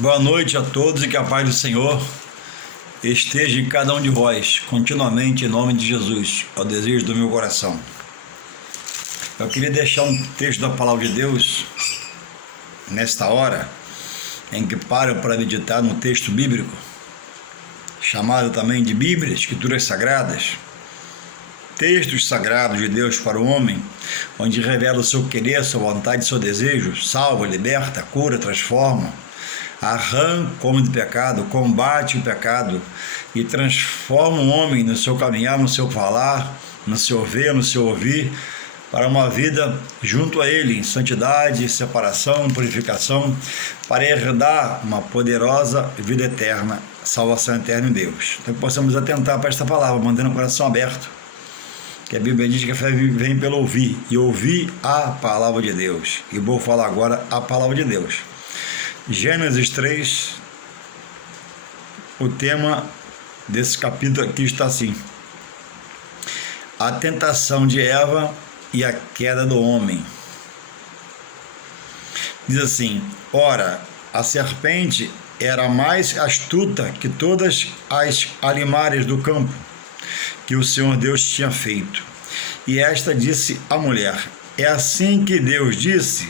Boa noite a todos e que a paz do Senhor esteja em cada um de vós, continuamente, em nome de Jesus, é o desejo do meu coração. Eu queria deixar um texto da Palavra de Deus, nesta hora, em que paro para meditar no texto bíblico, chamado também de Bíblia, Escrituras Sagradas, textos sagrados de Deus para o homem, onde revela o seu querer, sua vontade, seu desejo, salva, liberta, cura, transforma, arranca o homem do pecado, combate o pecado e transforma o homem no seu caminhar, no seu falar, no seu ver, no seu ouvir, para uma vida junto a Ele, em santidade, separação, purificação, para herdar uma poderosa vida eterna, salvação eterna em Deus. Então que possamos atentar para esta palavra, mantendo o coração aberto, que a Bíblia diz que a fé vem pelo ouvir, e ouvir a palavra de Deus. E vou falar agora a palavra de Deus. Gênesis 3, o tema desse capítulo aqui está assim: a tentação de Eva e a queda do homem. Diz assim: ora, a serpente era mais astuta que todas as alimárias do campo que o Senhor Deus tinha feito. E esta disse à mulher: é assim que Deus disse: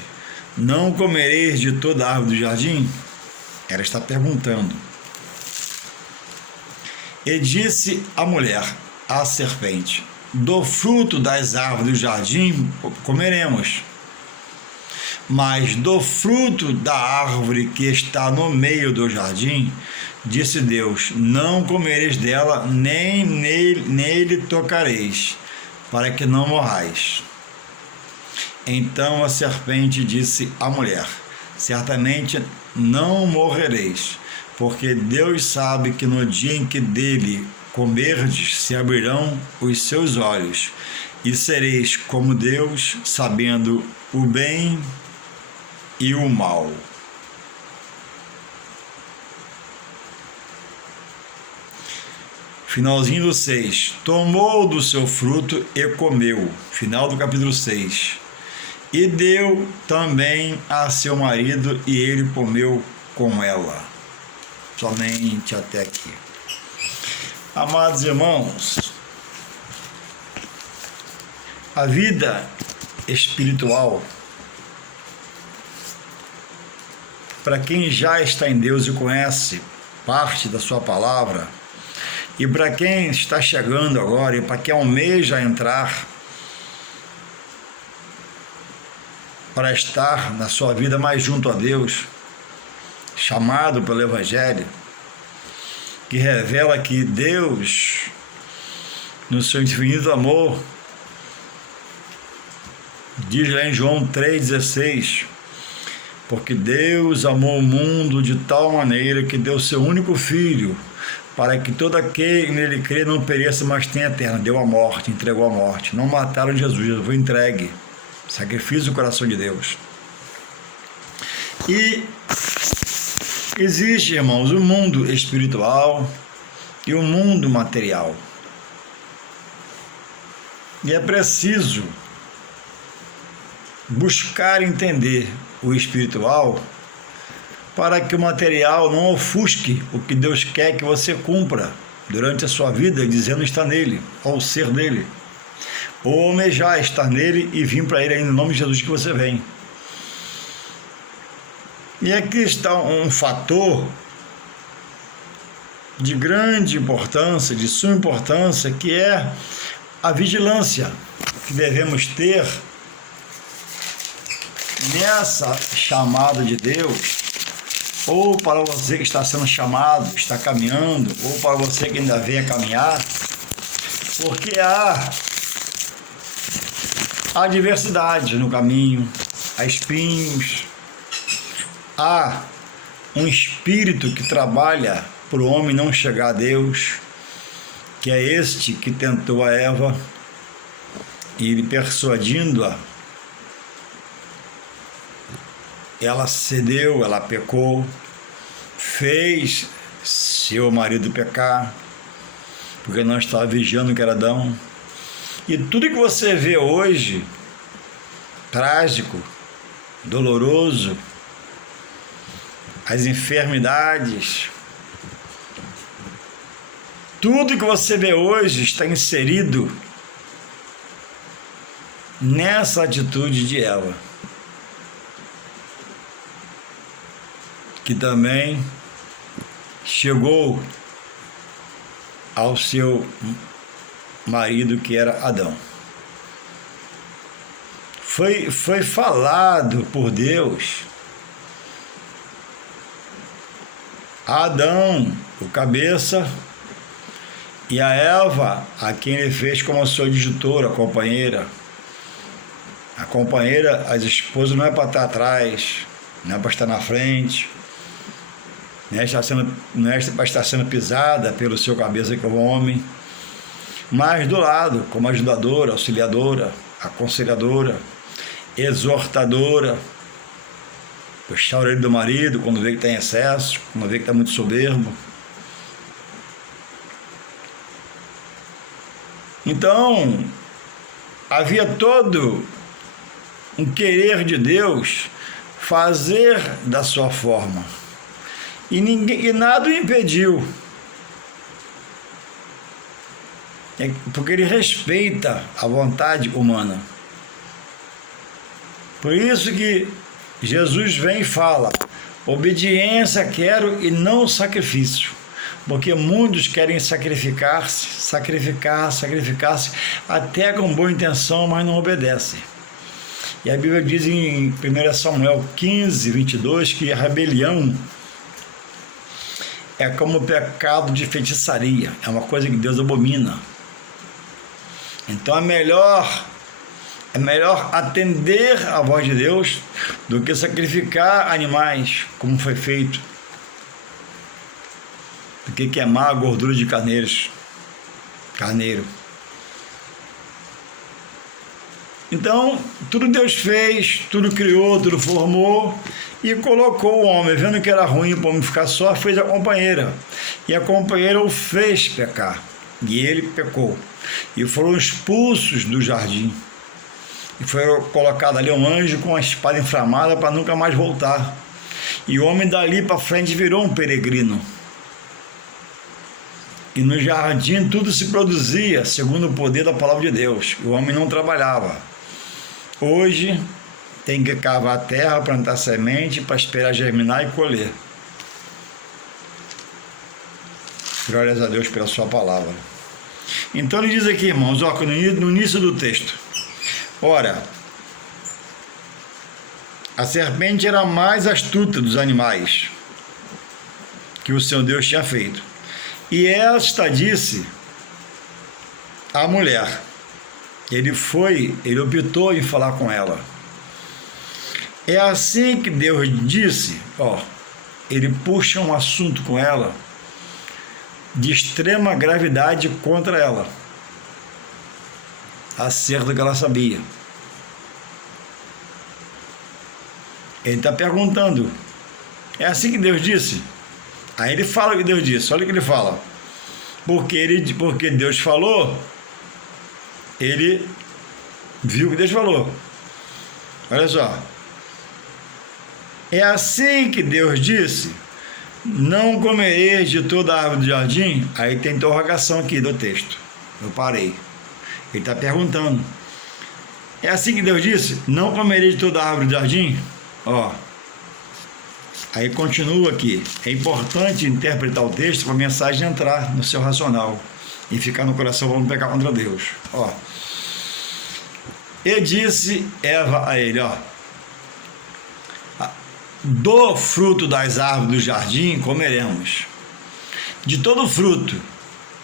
não comereis de toda a árvore do jardim? Ela está perguntando. E disse a mulher à serpente: do fruto das árvores do jardim comeremos, mas do fruto da árvore que está no meio do jardim, disse Deus: não comereis dela, nem nele tocareis, para que não morrais. Então a serpente disse à mulher: certamente não morrereis, porque Deus sabe que no dia em que dele comerdes, se abrirão os seus olhos, e sereis como Deus, sabendo o bem e o mal. Finalzinho do 6. Tomou do seu fruto e comeu. Final do capítulo 6. E deu também a seu marido, e ele comeu com ela. Somente até aqui. Amados irmãos, a vida espiritual, para quem já está em Deus e conhece parte da sua palavra, e para quem está chegando agora, e para quem almeja entrar, para estar na sua vida mais junto a Deus, chamado pelo Evangelho, que revela que Deus, no seu infinito amor, diz lá em João 3,16, porque Deus amou o mundo de tal maneira que deu seu único Filho, para que todo aquele nele crê não pereça, mas tenha eterna. Deu a morte, entregou a morte. Não mataram Jesus, Jesus foi entregue. Sacrifício do coração de Deus. E existe, irmãos, o mundo espiritual e o mundo material. E é preciso buscar entender o espiritual para que o material não ofusque o que Deus quer que você cumpra durante a sua vida, dizendo estar nele, ou ser dele, ou almejar estar nele e vir para ele ainda no nome de Jesus que você vem. E aqui está um fator de grande importância, de suma importância, que é a vigilância que devemos ter nessa chamada de Deus, ou para você que está sendo chamado, está caminhando, ou para você que ainda vem a caminhar, porque há adversidade no caminho, há espinhos, há um espírito que trabalha para o homem não chegar a Deus, que é este que tentou a Eva e persuadindo-a, ela cedeu, ela pecou, fez seu marido pecar, porque não estava vigiando que era Adão. E tudo que você vê hoje, trágico, doloroso, as enfermidades. Tudo que você vê hoje está inserido nessa atitude de Eva, que também chegou ao seu marido, que era Adão. Foi falado por Deus a Adão, o cabeça, e a Eva, a quem ele fez como a sua adjutora, a companheira. A companheira, as esposas, não é para estar atrás, não é para estar na frente, não é para estar sendo pisada pelo seu cabeça, que é o homem, mas do lado, como ajudadora, auxiliadora, aconselhadora, exortadora, puxar a orelha do marido quando vê que está em excesso, quando vê que está muito soberbo. Então, havia todo um querer de Deus fazer da sua forma, e nada o impediu, porque ele respeita a vontade humana. Por isso que Jesus vem e fala: obediência quero e não sacrifício, porque muitos querem sacrificar-se, até com boa intenção, mas não obedecem. E a Bíblia diz em 1 Samuel 15, 22, que a rebelião é como o pecado de feitiçaria, é uma coisa que Deus abomina. Então é melhor atender à voz de Deus do que sacrificar animais, como foi feito, do que queimar a gordura de carneiro. Então, tudo Deus fez, tudo criou, tudo formou e colocou o homem, vendo que era ruim para o homem ficar só, fez a companheira. E a companheira o fez pecar, e ele pecou. E foram expulsos do jardim. E foi colocado ali um anjo com a espada inflamada para nunca mais voltar. E o homem dali para frente virou um peregrino. E no jardim tudo se produzia segundo o poder da palavra de Deus. O homem não trabalhava. Hoje tem que cavar a terra, plantar semente para esperar germinar e colher. Glórias a Deus pela sua palavra. Então ele diz aqui, irmãos, ó, no início do texto: ora, a serpente era a mais astuta dos animais que o Senhor Deus tinha feito. E esta disse à mulher. Ele optou em falar com ela. É assim que Deus disse, ele puxa um assunto com ela de extrema gravidade contra ela, acerca do que ela sabia. Ele está perguntando, é assim que Deus disse? Aí ele fala o que Deus disse, olha o que ele fala. Porque Deus falou, ele viu o que Deus falou. Olha só. É assim que Deus disse: não comereis de toda a árvore do jardim. Aí tem interrogação aqui do texto. Eu parei. Ele está perguntando. É assim que Deus disse: não comereis de toda a árvore do jardim? Aí continua aqui. É importante interpretar o texto para a mensagem entrar no seu racional e ficar no coração, vamos pecar contra Deus. E disse Eva a ele: do fruto das árvores do jardim comeremos. De todo fruto,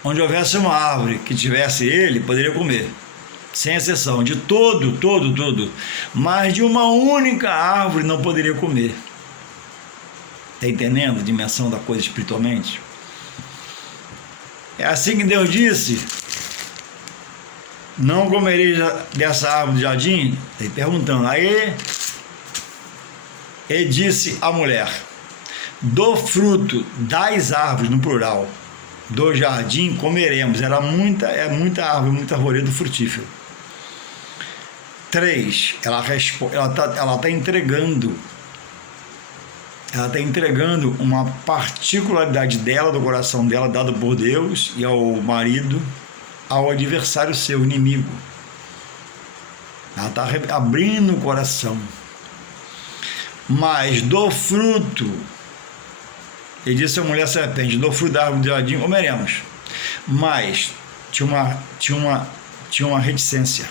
onde houvesse uma árvore que tivesse ele, poderia comer, sem exceção, de todo. Mas de uma única árvore não poderia comer. Está entendendo a dimensão da coisa espiritualmente? É assim que Deus disse: não comereis dessa árvore do jardim? Ele perguntando. Aí ele disse à mulher: do fruto das árvores, no plural, do jardim comeremos. Era muita árvore, muito arvoredo frutífero. 3. Ela está entregando ela está entregando uma particularidade dela, do coração dela, dado por Deus e ao marido, ao adversário seu, inimigo. Ela está abrindo o coração. Mas do fruto, ele disse à mulher serpente, do fruto da árvore do jardim comeremos. Mas tinha uma reticência.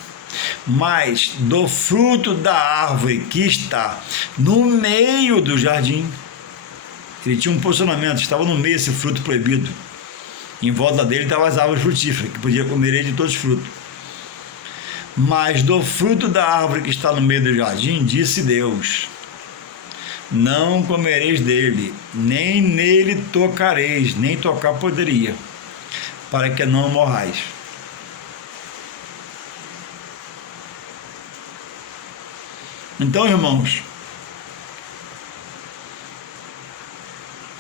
Mas do fruto da árvore que está no meio do jardim, ele tinha um posicionamento, estava no meio esse fruto proibido. Em volta dele estavam as árvores frutíferas, que podia comer ele de todos os frutos. Mas do fruto da árvore que está no meio do jardim, disse Deus, não comereis dele, nem nele tocareis, nem tocar poderia, para que não morrais. Então, irmãos,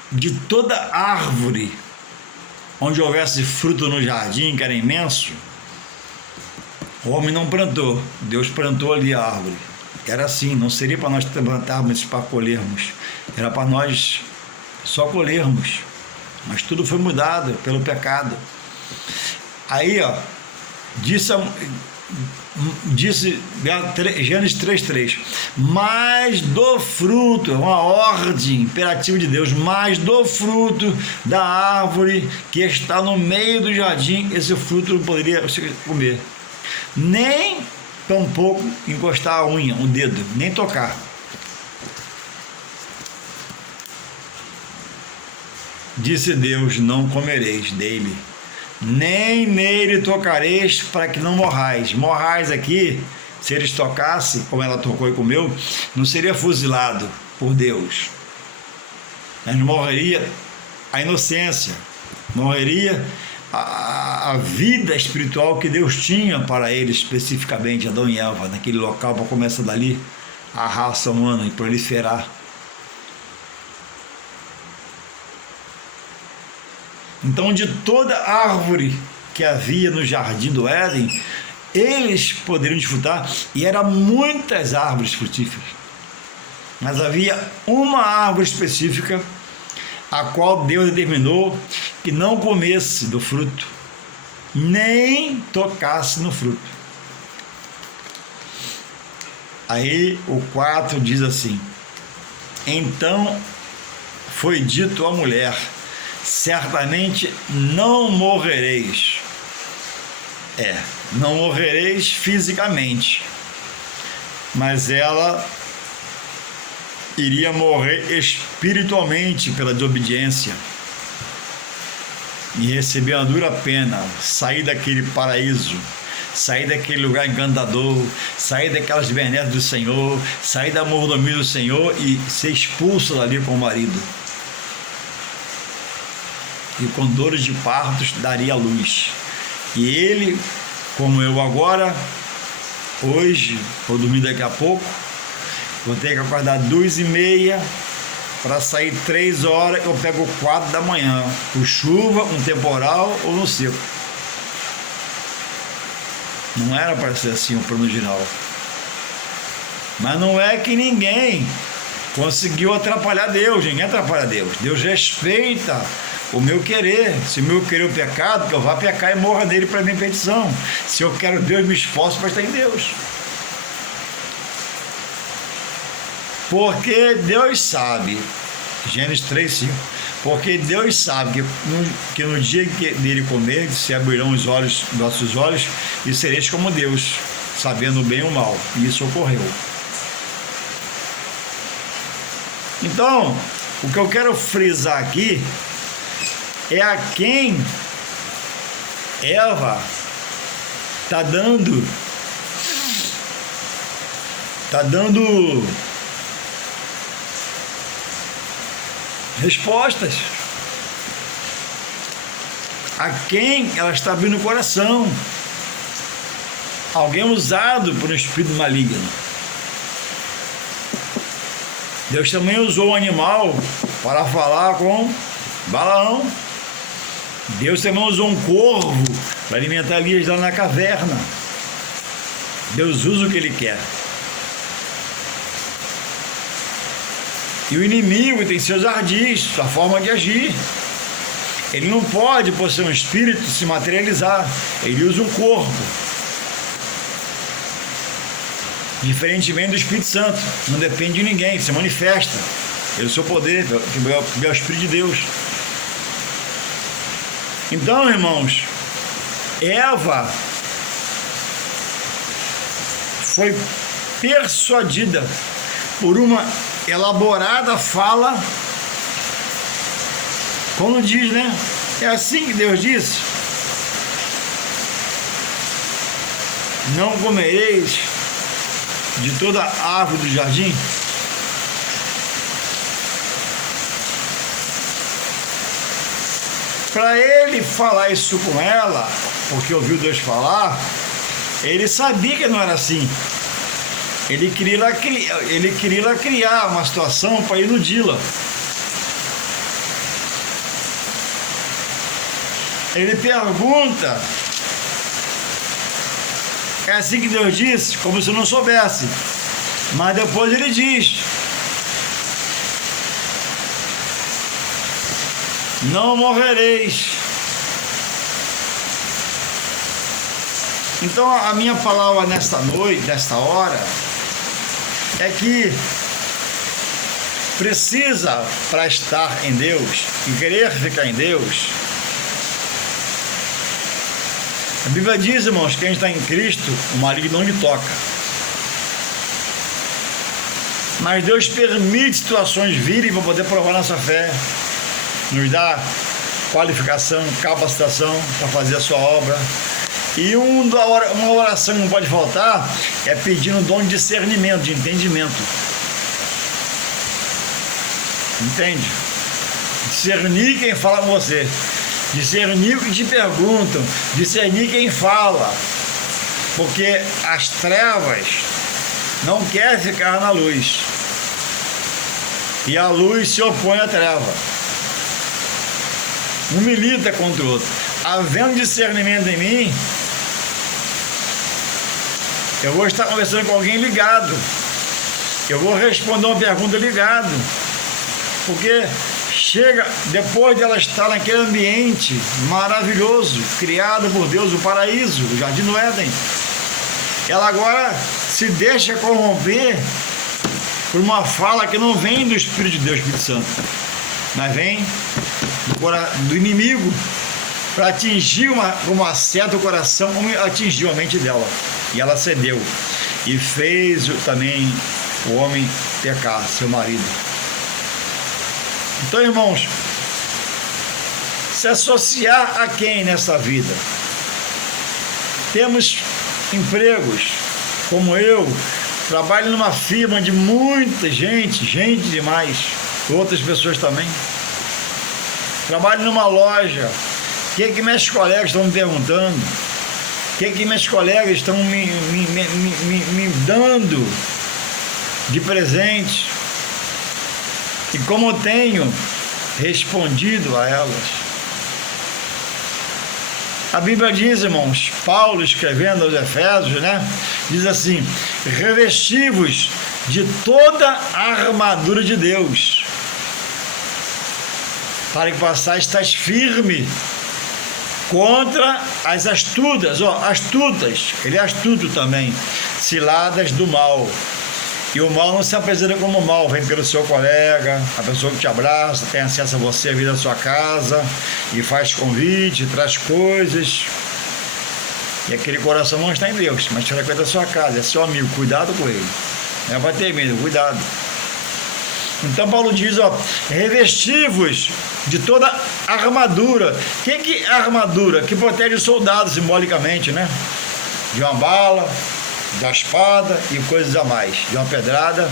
de toda árvore onde houvesse fruto no jardim, que era imenso, o homem não plantou, Deus plantou ali a árvore. Era assim, não seria para nós plantarmos para colhermos, era para nós só colhermos, mas tudo foi mudado pelo pecado. Aí, ó, disse Gênesis 3:3, mas do fruto, é uma ordem imperativa de Deus, mas do fruto da árvore que está no meio do jardim, esse fruto não poderia comer, nem tampouco encostar a unha, o dedo, nem tocar. Disse Deus, não comereis dele, nem nele tocareis, para que não morrais. Morrais aqui, se eles tocassem, como ela tocou e comeu, não seria fuzilado por Deus, mas morreria a inocência, morreria a vida espiritual que Deus tinha para eles, especificamente Adão e Eva, naquele local, para começar dali a raça humana e proliferar. Então, de toda árvore que havia no jardim do Éden, eles poderiam desfrutar, e eram muitas árvores frutíferas, mas havia uma árvore específica a qual Deus determinou que não comesse do fruto, nem tocasse no fruto. Aí o 4 diz assim, então foi dito à mulher, certamente não morrereis. Não morrereis fisicamente, mas ela iria morrer espiritualmente pela desobediência e receber uma dura pena, sair daquele paraíso, sair daquele lugar encantador, sair daquelas benesses do Senhor, sair da mordomia do Senhor e ser expulsa dali com o marido. E com dores de partos daria a luz. E ele, como eu agora, hoje, vou dormir daqui a pouco, vou ter que acordar 2h30 para sair 3 horas, eu pego 4 da manhã, com chuva, um temporal ou no seco. Não era para ser assim o plano geral. Mas não é que ninguém conseguiu atrapalhar Deus, ninguém atrapalha Deus. Deus respeita o meu querer. Se o meu querer é o pecado, que eu vá pecar e morra nele para minha petição. Se eu quero Deus, me esforço para estar em Deus. Porque Deus sabe, Gênesis 3:5, porque Deus sabe que no dia que dele comer, se abrirão os olhos, nossos olhos, e sereis como Deus, sabendo o bem e o mal. E isso ocorreu. Então, o que eu quero frisar aqui é a quem Eva está dando respostas, a quem ela está abrindo o coração. Alguém usado por um espírito maligno. Deus também usou um animal para falar com Balaão. Deus também usou um corvo para alimentar Elias lá na caverna. Deus usa o que Ele quer. E o inimigo tem seus ardis, sua forma de agir. Ele não pode, por ser um espírito, se materializar. Ele usa um corpo. Diferentemente do Espírito Santo. Não depende de ninguém, se manifesta. Pelo seu poder, pelo Espírito de Deus. Então, irmãos, Eva foi persuadida por uma elaborada fala, como diz, né? É assim que Deus disse: não comereis de toda árvore do jardim. Para ele falar isso com ela, porque ouviu Deus falar, ele sabia que não era assim. Ele queria criar uma situação para iludi-la. Ele pergunta, é assim que Deus disse, como se não soubesse. Mas depois ele diz: não morrereis. Então a minha palavra nesta noite, nesta hora, é que precisa, para estar em Deus e querer ficar em Deus, a Bíblia diz, irmãos, que quem está em Cristo, o maligno não lhe toca. Mas Deus permite situações virem para poder provar nossa fé, nos dá qualificação, capacitação para fazer a sua obra. E uma oração que não pode faltar é pedindo o dom de discernimento, de entendimento. Entende? Discernir quem fala com você, discernir o que te perguntam, discernir quem fala, porque as trevas não querem ficar na luz e a luz se opõe à treva. Um milita contra o outro. Havendo discernimento em mim, eu vou estar conversando com alguém ligado, eu vou responder uma pergunta ligado, porque chega, depois de ela estar naquele ambiente maravilhoso, criado por Deus, o paraíso, o jardim do Éden, ela agora se deixa corromper por uma fala que não vem do Espírito de Deus, Espírito Santo, mas vem do inimigo, para atingir uma seta o coração, como atingiu a mente dela. E ela cedeu e fez também o homem pecar, seu marido. Então, irmãos, se associar a quem nessa vida? Temos empregos, como eu, trabalho numa firma de muita gente demais, outras pessoas também. Trabalho numa loja. O que meus colegas estão me perguntando? O que meus colegas estão me dando de presente? E como eu tenho respondido a elas? A Bíblia diz, irmãos, Paulo escrevendo aos Efésios, né? Diz assim: revesti-vos de toda a armadura de Deus, para que possais estar firme contra as astutas, ele é astuto também, ciladas do mal. E o mal não se apresenta como mal, vem pelo seu colega, a pessoa que te abraça, tem acesso a você, vir à sua casa, e faz convite, traz coisas. E aquele coração não está em Deus, mas frequenta a sua casa, é seu amigo, cuidado com ele. Não é para ter medo, cuidado. Então Paulo diz, revesti-vos de toda a armadura. O que é armadura? Que protege o soldado simbolicamente, né? De uma bala, da espada e coisas a mais, de uma pedrada.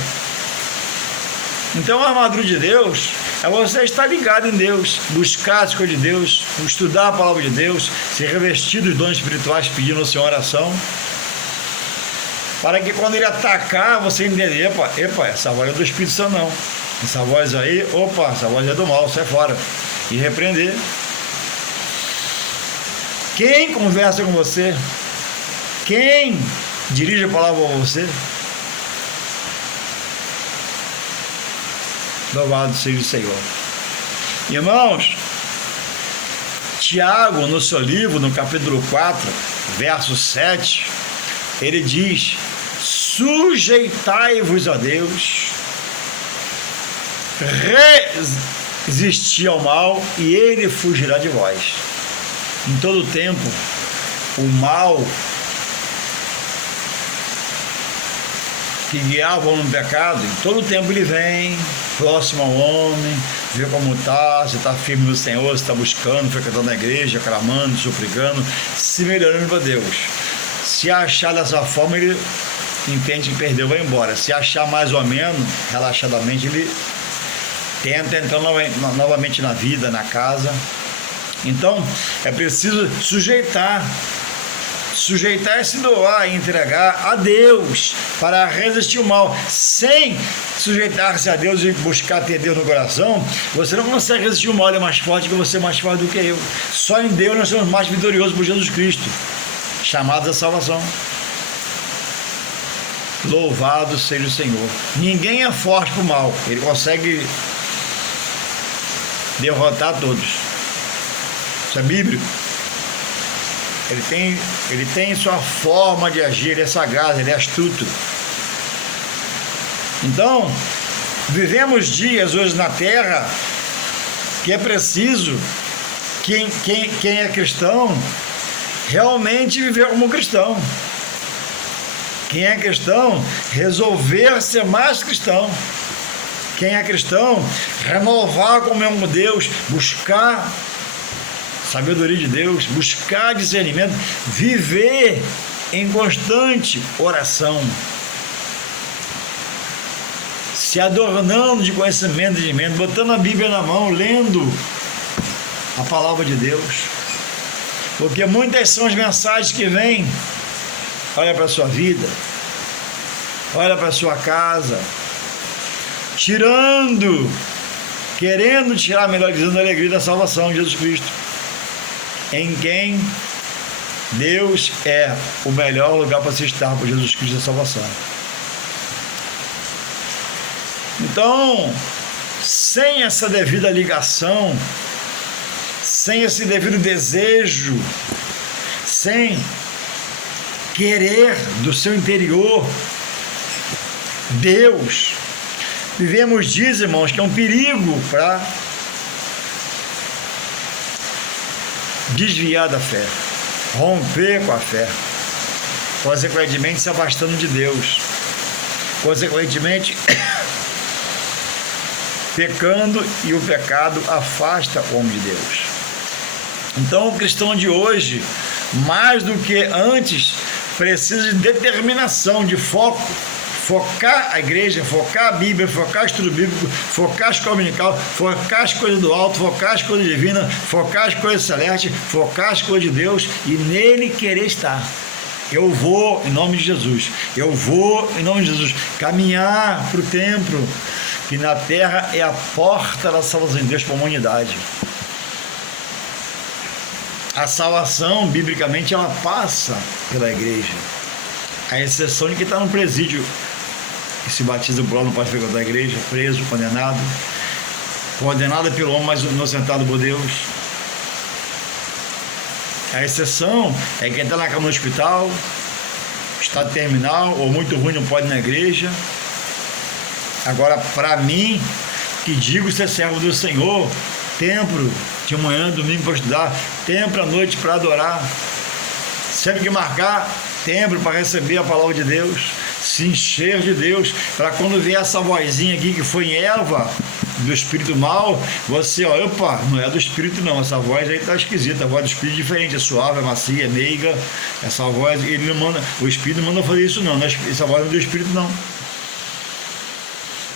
Então a armadura de Deus é você estar ligado em Deus, buscar as coisas de Deus, estudar a palavra de Deus, se revestir dos dons espirituais, pedindo ao Senhor oração, para que quando ele atacar, você entender, epa, essa voz é do Espírito Santo não, essa voz aí, essa voz é do mal, sai fora, e repreender. Quem conversa com você? Quem dirige a palavra a você? Louvado seja o Senhor. Irmãos, Tiago, no seu livro, no capítulo 4, verso 7, ele diz: sujeitai-vos a Deus, resisti ao mal e ele fugirá de vós. Em todo tempo, o mal que guiavam no pecado, em todo tempo ele vem próximo ao homem, vê como está, se está firme no Senhor, se está buscando, frequentando a igreja, clamando, suplicando, se melhorando para Deus. Se achar dessa forma, ele entende que perdeu, vai embora. Se achar mais ou menos, relaxadamente, ele tenta entrar novamente na vida, na casa. Então, é preciso sujeitar e se doar e entregar a Deus para resistir o mal. Sem sujeitar-se a Deus e buscar ter Deus no coração, você não consegue resistir o mal. Ele é mais forte que você, mais forte do que eu. Só em Deus nós somos mais vitoriosos por Jesus Cristo, chamados à salvação. Louvado seja o Senhor. Ninguém é forte para o mal, ele consegue derrotar todos. Isso é bíblico. Ele tem sua forma de agir, ele é sagaz, ele é astuto. Então, vivemos dias hoje na terra que é preciso quem é cristão realmente viver como cristão. Quem é cristão, resolver ser mais cristão. Quem é cristão, renovar a comunhão com Deus, buscar sabedoria de Deus, buscar discernimento, viver em constante oração, se adornando de conhecimento e entendimento, botando a Bíblia na mão, lendo a palavra de Deus, porque muitas são as mensagens que vêm. Olha para a sua vida, olha para a sua casa, querendo tirar, melhor dizendo, a alegria da salvação de Jesus Cristo, em quem Deus é o melhor lugar para se estar por Jesus Cristo da salvação. Então, sem essa devida ligação, sem esse devido desejo, sem querer do seu interior Deus, vivemos dias, irmãos, que é um perigo para desviar da fé, romper com a fé, consequentemente se afastando de Deus, consequentemente pecando, e o pecado afasta o homem de Deus. Então o cristão de hoje, mais do que antes, precisa de determinação, de foco, focar a igreja, focar a Bíblia, focar o estudo bíblico, focar a escola dominical, focar as coisas do alto, focar as coisas divinas, focar as coisas celestes, focar as coisas de Deus e nele querer estar. Eu vou em nome de Jesus, caminhar para o templo, que na terra é a porta da salvação de Deus para a humanidade. A salvação, biblicamente, ela passa pela igreja, à exceção de quem está no presídio, que se batiza por lá, não pode frequentar a igreja, preso, condenado pelo homem, mas inocentado por Deus. A exceção é quem está na cama no hospital, estado terminal ou muito ruim, não pode ir na igreja. Agora, para mim, que digo ser servo do Senhor, templo de manhã, domingo para estudar, templo à noite para adorar, sempre que marcar templo para receber a palavra de Deus, se encher de Deus, para quando vier essa vozinha aqui que foi em Eva, do espírito mal, você, opa, não é do espírito não, essa voz aí está esquisita, a voz do espírito é diferente, é suave, é macia, é meiga, essa voz, ele não manda, o espírito não manda fazer isso não, essa voz não é do espírito não.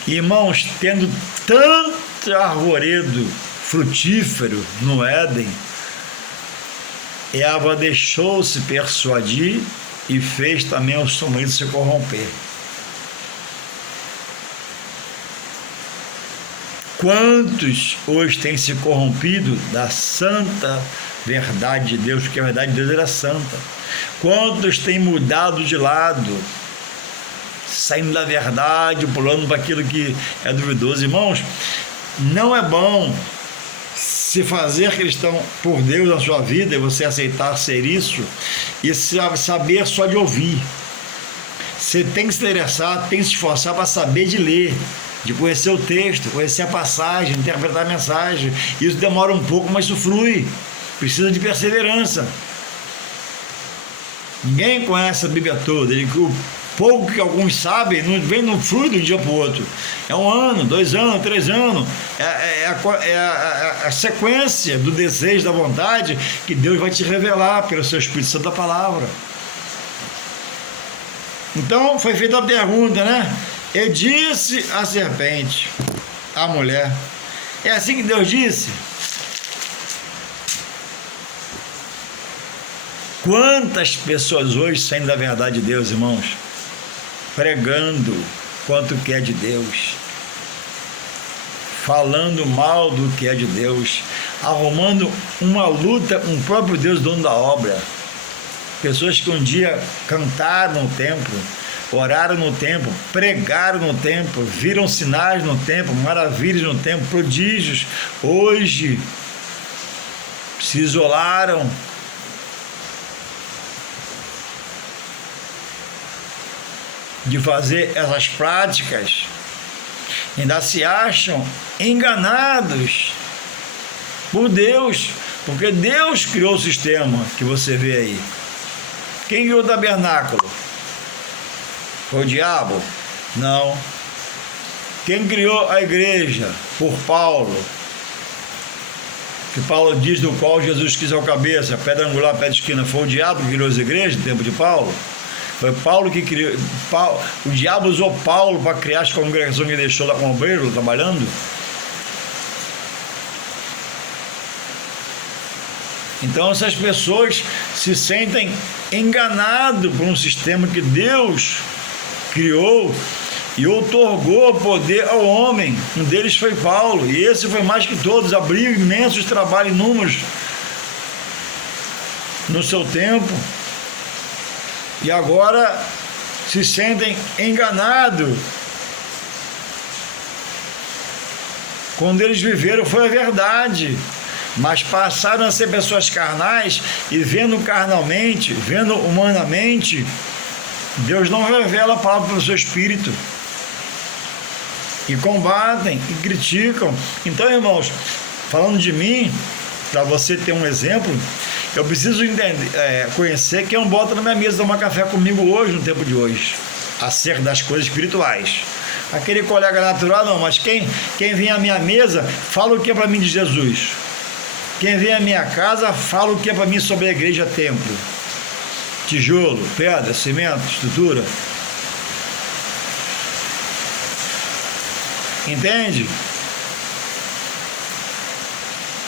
Irmãos, tendo tanto arvoredo frutífero no Éden, Eva deixou-se persuadir e fez também o seu marido se corromper. Quantos hoje têm se corrompido da santa verdade de Deus, porque a verdade de Deus era santa? Quantos têm mudado de lado, saindo da verdade, pulando para aquilo que é duvidoso. Irmãos, não é bom se fazer cristão por Deus na sua vida e você aceitar ser isso e saber só de ouvir. Você tem que se interessar, tem que se esforçar para saber de ler, de conhecer o texto, conhecer a passagem, interpretar a mensagem. Isso demora um pouco, mas isso flui. Precisa de perseverança. Ninguém conhece a Bíblia toda. O pouco que alguns sabem não flui de um dia para o outro. É 1 ano, 2 anos, 3 anos. É a sequência do desejo, da vontade que Deus vai te revelar pelo seu Espírito Santo da palavra. Então foi feita a pergunta, né? E disse a serpente, a mulher: é assim que Deus disse? Quantas pessoas hoje saem da verdade de Deus, irmãos, pregando quanto que é de Deus, falando mal do que é de Deus, arrumando uma luta com o próprio Deus, dono da obra. Pessoas que um dia cantaram no templo, oraram no templo, pregaram no templo, viram sinais no templo, maravilhas no templo, prodígios, hoje se isolaram, de fazer essas práticas, ainda se acham enganados por Deus, porque Deus criou o sistema que você vê aí. Quem criou o tabernáculo? Foi o diabo? Não. Quem criou a igreja? Por Paulo. Que Paulo diz, do qual Jesus quis ao cabeça, pedra angular, pé de esquina. Foi o diabo que criou as igrejas no tempo de Paulo? Foi Paulo que criou. O diabo usou Paulo para criar as congregações que deixou lá com o obreiro trabalhando. Então essas pessoas se sentem enganadas por um sistema que Deus criou e outorgou poder ao homem. Um deles foi Paulo, e esse foi mais que todos, abriu imensos trabalhos, inúmeros no seu tempo. E agora se sentem enganados. Quando eles viveram foi a verdade, mas passaram a ser pessoas carnais e vendo carnalmente, vendo humanamente. Deus não revela a palavra pelo seu Espírito. E combatem e criticam. Então, irmãos, falando de mim, para você ter um exemplo, eu preciso conhecer quem bota na minha mesa tomar café comigo hoje, no tempo de hoje, acerca das coisas espirituais. Aquele colega natural não, mas quem vem à minha mesa fala o que é para mim de Jesus. Quem vem à minha casa fala o que é para mim sobre a igreja, templo, tijolo, pedra, cimento, estrutura. Entende?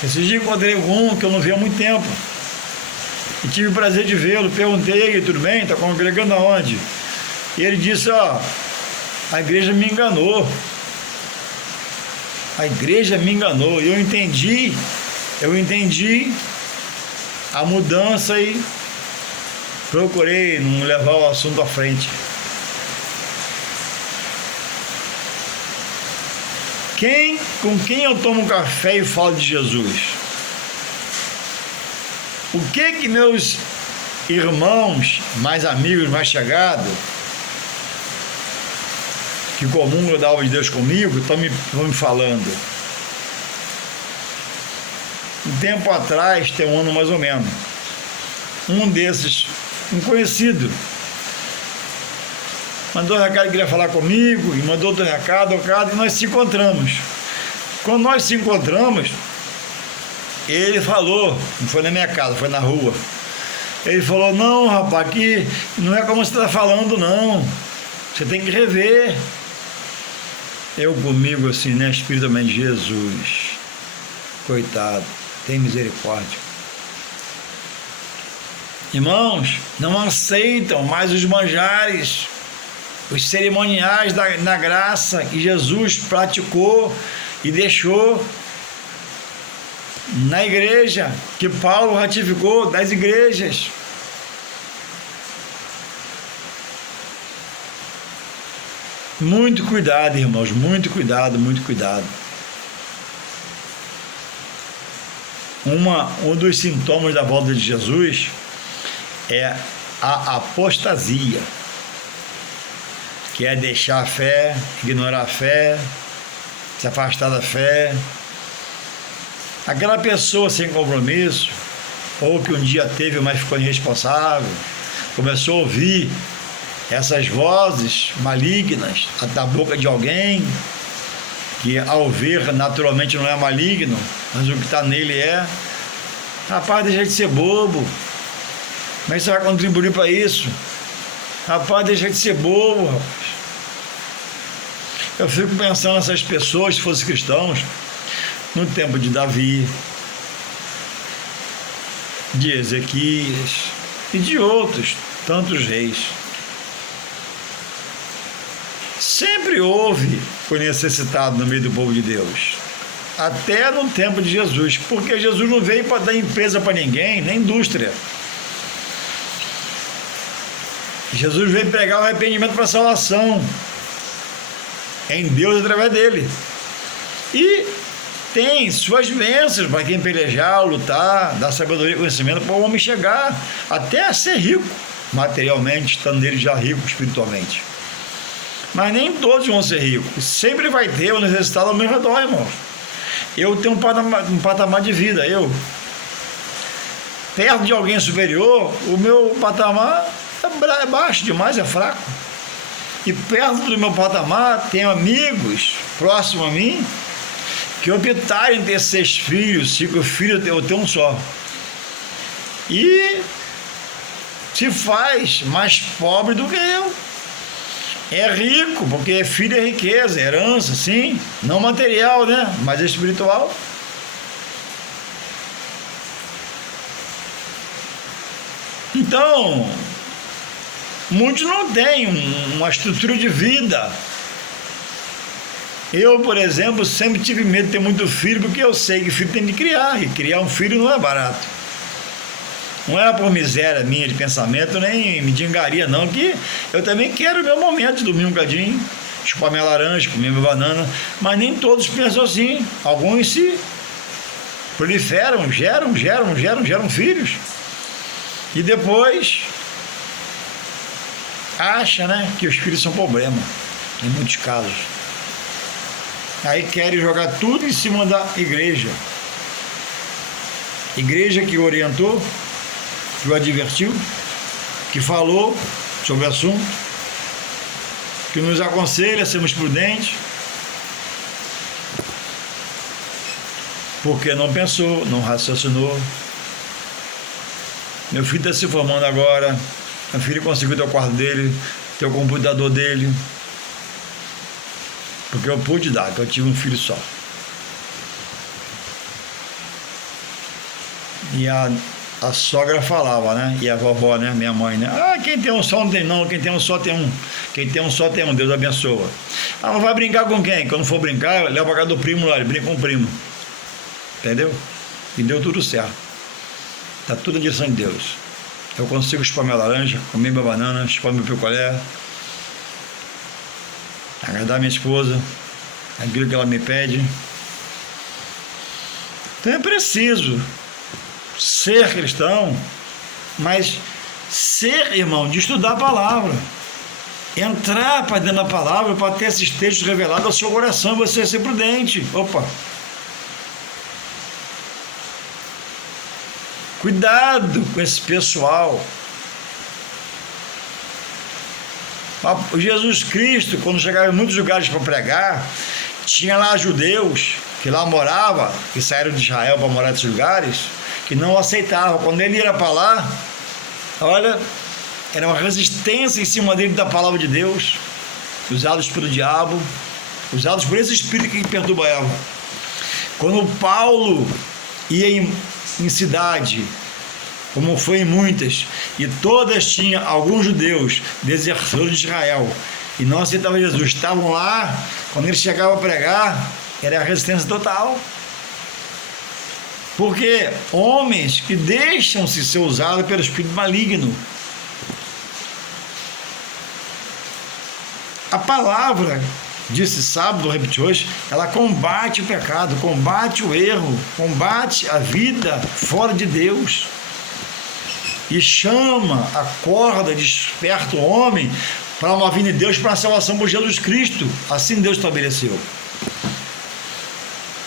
Esse dia encontrei um que eu não vi há muito tempo. E tive o prazer de vê-lo, perguntei, tudo bem? Está congregando aonde? E ele disse, a igreja me enganou. A igreja me enganou. E eu entendi a mudança e procurei não levar o assunto à frente. Com quem eu tomo café e falo de Jesus? O que meus irmãos, mais amigos, mais chegados, que comungam da obra de Deus comigo, estão me falando? Um tempo atrás, tem 1 ano mais ou menos, um desses, um conhecido, mandou um recado que queria falar comigo, e mandou outro recado, e nós se encontramos. Quando nós se encontramos, ele falou, não foi na minha casa, foi na rua. Ele falou, não, rapaz, aqui não é como você está falando, não. Você tem que rever. Eu comigo assim, né, espiritualmente, Jesus, coitado, tem misericórdia. Irmãos, não aceitam mais os manjares, os cerimoniais na graça que Jesus praticou e deixou na igreja, que Paulo ratificou das igrejas. Muito cuidado, irmãos, muito cuidado, muito cuidado. Um dos sintomas da volta de Jesus é a apostasia, que é deixar a fé, ignorar a fé, se afastar da fé. Aquela pessoa sem compromisso, ou que um dia teve, mas ficou irresponsável, começou a ouvir essas vozes malignas da boca de alguém, que ao ver naturalmente não é maligno, mas o que está nele é. Rapaz, deixa de ser bobo. Como é que você vai contribuir para isso? Rapaz, deixa de ser bobo, rapaz. Eu fico pensando nessas pessoas, se fossem cristãos, no tempo de Davi, de Ezequias e de outros tantos reis. Sempre houve o necessitado no meio do povo de Deus, até no tempo de Jesus, porque Jesus não veio para dar empresa para ninguém, nem indústria. Jesus veio pregar o arrependimento para a salvação em Deus através dele, e tem suas bênçãos para quem pelejar, lutar, dar sabedoria e conhecimento para o homem chegar até a ser rico materialmente, estando nele já rico espiritualmente. Mas nem todos vão ser ricos. Sempre vai ter o necessitado ao meu redor, irmão. Eu tenho um patamar de vida. Eu, perto de alguém superior, o meu patamar é baixo demais, é fraco. E perto do meu patamar, tenho amigos próximos a mim que optaram em ter 6 filhos, 5 filhos, eu tenho um só. E se faz mais pobre do que eu. É rico, porque filho é riqueza, herança, sim, não material, né? Mas espiritual. Então, muitos não têm uma estrutura de vida. Eu, por exemplo, sempre tive medo de ter muito filho, porque eu sei que filho tem que criar, e criar um filho não é barato. Não é por miséria minha de pensamento, nem me dingaria não, que eu também quero o meu momento de dormir um bocadinho, chupar minha laranja, comer minha banana, mas nem todos pensam assim. Alguns se proliferam, geram filhos, e depois acha, né, que os filhos são problema, em muitos casos. Aí querem jogar tudo em cima da igreja. Igreja que orientou, que o advertiu, que falou sobre o assunto, que nos aconselha a sermos prudentes, porque não pensou, não raciocinou. Meu filho está se formando agora, meu filho conseguiu ter o quarto dele, ter o computador dele, porque eu pude dar, que eu tive um filho só. E a sogra falava, né? E a vovó, né? Minha mãe, né? Ah, quem tem um só não tem não, quem tem um só tem um. Quem tem um só tem um, Deus abençoa. Ah, mas vai brincar com quem? Quando for brincar, leva pra casa do primo lá, ele brinca com o primo. Entendeu? E deu tudo certo. Tá tudo na direção de Deus. Eu consigo chupar minha laranja, comer minha banana, chupar meu picolé, agradar minha esposa, aquilo que ela me pede. Então é preciso ser cristão, mas ser, irmão, de estudar a palavra, entrar para dentro da palavra, para ter esses textos revelados ao seu coração, você ser prudente. Opa! Cuidado com esse pessoal. Jesus Cristo, quando chegava em muitos lugares para pregar, tinha lá judeus que lá moravam, que saíram de Israel para morar nesses lugares, que não aceitavam. Quando ele ia para lá, olha, era uma resistência em cima dele da palavra de Deus, usados pelo diabo, usados por esse espírito que perturba ela. Quando Paulo ia em cidade, como foi em muitas, e todas tinham alguns judeus desertores de Israel e não aceitavam Jesus, estavam lá, quando ele chegava a pregar, era a resistência total. Porque homens que deixam-se ser usados pelo espírito maligno. A palavra, disse sábado, repeti hoje, ela combate o pecado, combate o erro, combate a vida fora de Deus. E chama, acorda, desperta o homem para uma vinda de Deus, para a salvação por Jesus Cristo. Assim Deus estabeleceu.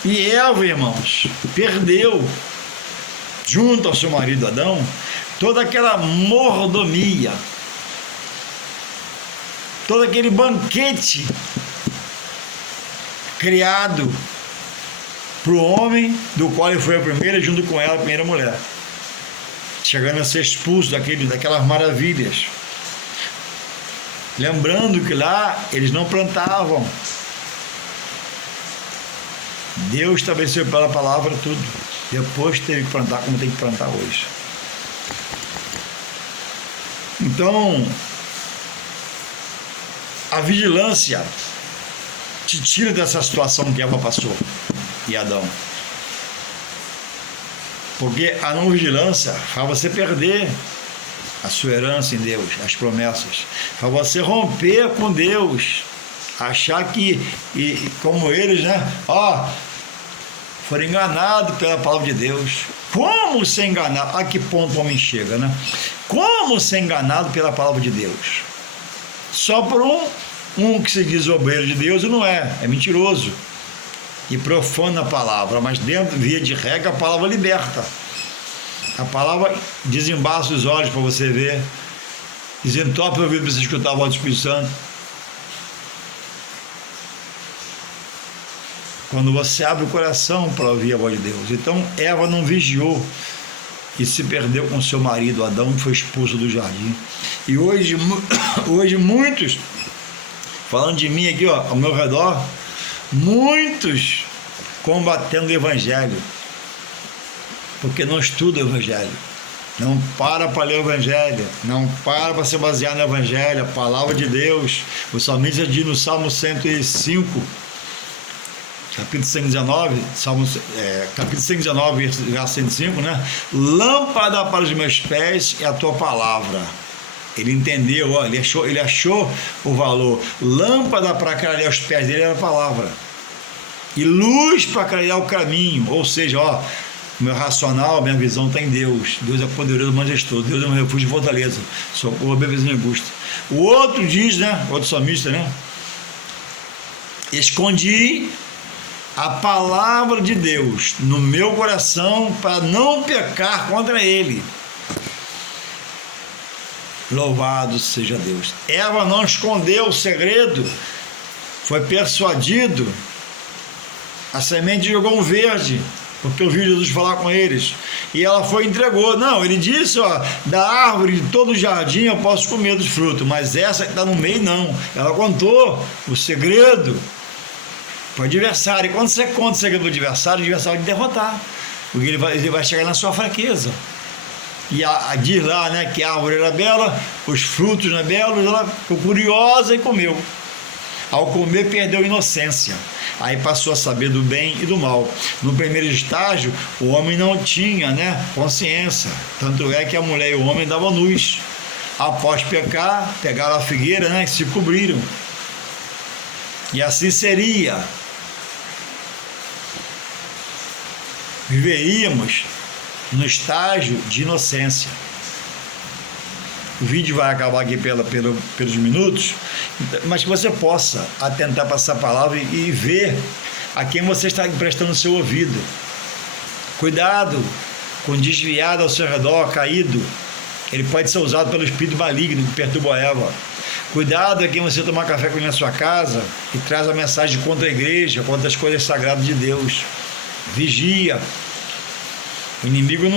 E Eva, irmãos, perdeu, junto ao seu marido Adão, toda aquela mordomia, todo aquele banquete criado para o homem, do qual ele foi a primeira, junto com ela, a primeira mulher, chegando a ser expulso daquelas maravilhas. Lembrando que lá eles não plantavam. Deus estabeleceu pela palavra tudo. Depois teve que plantar como tem que plantar hoje. Então, a vigilância te tira dessa situação que Eva passou e Adão. Porque a não vigilância faz você perder a sua herança em Deus, as promessas. Faz você romper com Deus. Achar que, como eles, né? Foram enganados pela palavra de Deus. Como ser enganado? A que ponto o homem chega, né? Como ser enganado pela palavra de Deus? Só por um que se diz obreiro de Deus e não é mentiroso e profana a palavra, mas dentro, via de regra, a palavra liberta. A palavra desembaça os olhos para você ver, desentope o ouvido para você escutar a voz do Espírito Santo. Quando você abre o coração para ouvir a voz de Deus. Então Eva não vigiou e se perdeu com seu marido Adão, que foi expulso do jardim. E hoje muitos, falando de mim aqui, ao meu redor, muitos combatendo o Evangelho, porque não estuda o Evangelho, não para ler o Evangelho, não para se basear no Evangelho, a palavra de Deus. O salmista diz no Salmo 105, capítulo 119, capítulo 119, verso 105, né? Lâmpada para os meus pés é a tua palavra. Ele entendeu, ele achou o valor. Lâmpada para clarear os pés dele era a palavra. E luz para clarear o caminho. Ou seja, meu racional, minha visão está em Deus. Deus é poderoso, majestoso. Deus é meu refúgio e fortaleza. Socorro, bem vizinho angústia. O outro diz, né? Outro salmista, né? Escondi a palavra de Deus no meu coração para não pecar contra ele. Louvado seja Deus. Eva não escondeu o segredo, foi persuadido. A semente jogou um verde, porque ouviu Jesus falar com eles, e ela foi e entregou. Não, ele disse, da árvore de todo o jardim eu posso comer dos frutos, mas essa que está no meio não. Ela contou o segredo para o adversário. E quando você conta o segredo do adversário, o adversário vai te derrotar, porque ele vai chegar na sua fraqueza. E diz lá, né, que a árvore era bela, os frutos não eram belos, ela ficou curiosa e comeu. Ao comer, perdeu a inocência. Aí passou a saber do bem e do mal. No primeiro estágio, o homem não tinha, né, consciência. Tanto é que a mulher e o homem davam nus. Após pecar, pegaram a figueira, né, e se cobriram. E assim seria. Viveríamos no estágio de inocência. O vídeo vai acabar aqui pelos minutos, mas que você possa atentar para essa palavra e ver a quem você está emprestando o seu ouvido. Cuidado com desviado ao seu redor, caído. Ele pode ser usado pelo espírito maligno que perturba Eva. Cuidado a quem você tomar café com ele na sua casa e traz a mensagem contra a igreja, contra as coisas sagradas de Deus. Vigia. O inimigo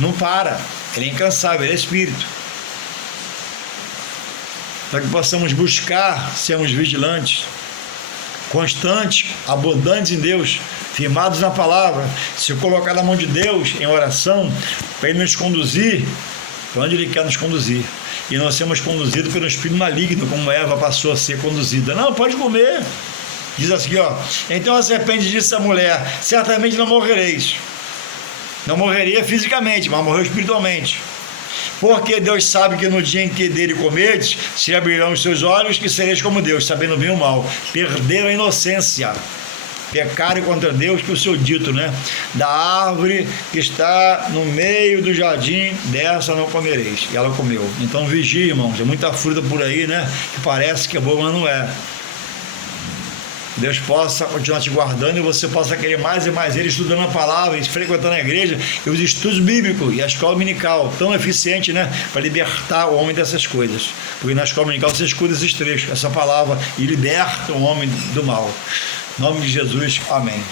não para, ele é incansável, ele é espírito. Para que possamos buscar, sermos vigilantes, constantes, abundantes em Deus, firmados na palavra, se colocar na mão de Deus em oração, para Ele nos conduzir para onde Ele quer nos conduzir. E nós sermos conduzidos pelo espírito maligno, como Eva passou a ser conduzida. Não, pode comer. Diz assim, então a serpente disse à mulher, certamente não morrereis. Não morreria fisicamente, mas morreu espiritualmente. Porque Deus sabe que no dia em que dele comerdes, se abrirão os seus olhos, que sereis como Deus, sabendo bem o mal. Perderam a inocência. Pecaram contra Deus, que o seu dito, né? Da árvore que está no meio do jardim, dessa não comereis. E ela comeu. Então vigia, irmãos. Tem muita fruta por aí, né? Que parece que é boa, mas não é. Deus possa continuar te guardando e você possa querer mais e mais Ele, estudando a palavra, frequentando a igreja e os estudos bíblicos e a escola dominical, tão eficiente, né, para libertar o homem dessas coisas. Porque na escola dominical você escuta esses trechos, essa palavra, e liberta o homem do mal. Em nome de Jesus, amém.